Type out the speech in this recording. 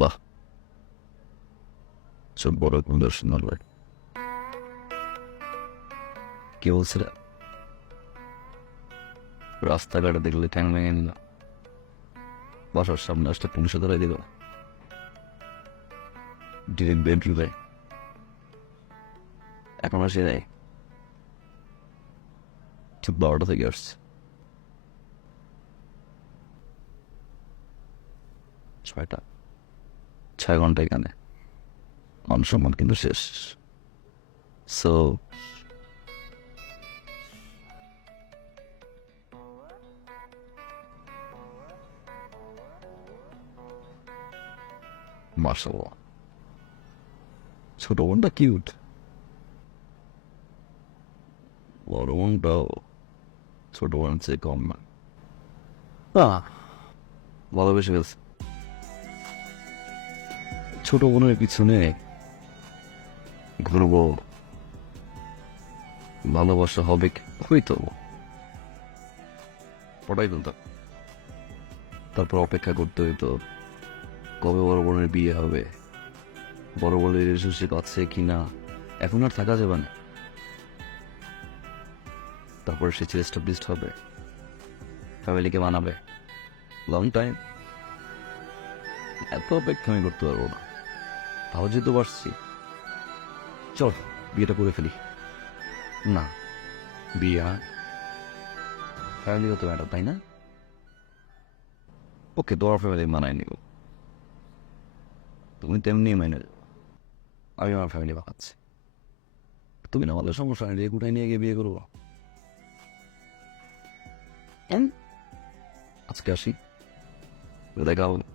বাহ, সব বড় দর্শন নয়। কে বলছে রে? রাস্তাঘাটে দেখলে ঠ্যাং ভেঙে নিল, বাসার সামনে আসলে পুলিশে ধরাই দিল, ডিরেক্ট বেডরুমে। এখন আসে নাই, ঠিক 12টা থেকে আসছে। 6টা, 6 ঘন্টা এখানে, মান সম্মান কিন্তু শেষ। সো মার্শাল্লাহ, ছোট বোনটা কিউট, বড় বোনটাও ছোট বোনের চেয়ে কম না। ভালোবেসে ফেলছে। ছোট বোনের পিছনে ঘুরবো, ভালোবাসা হবে, হইতো পটাই তুলতাম। তারপর অপেক্ষা করতে হইতো কবে বড় বোনের বিয়ে হবে, বড় বোনের রিলেশনশিপ আছে কিনা। এখন আর থাকা যাবে না। তারপরে সে ছেলে এস্টাবলিশড হবে, ফ্যামিলিকে মানাবে। লং টাইম, এত অপেক্ষা আমি করতে পারবো না। তাও যেহেতু পারছি, চল বিয়েটা করে ফেলি। না, বিয়ে ফ্যামিলি তো ম্যাটার, তাই না? ওকে, তোমার ফ্যামিলি মানায় নিব, তুমি তেমনি মেনে যাও। আমি আমার ফ্যামিলি বানাচ্ছি, তুমি না আমাদের সমস্যা নেই, রেগুটাই নিয়ে গিয়ে বিয়ে করবো। আজকে আসি, দেখা হবে।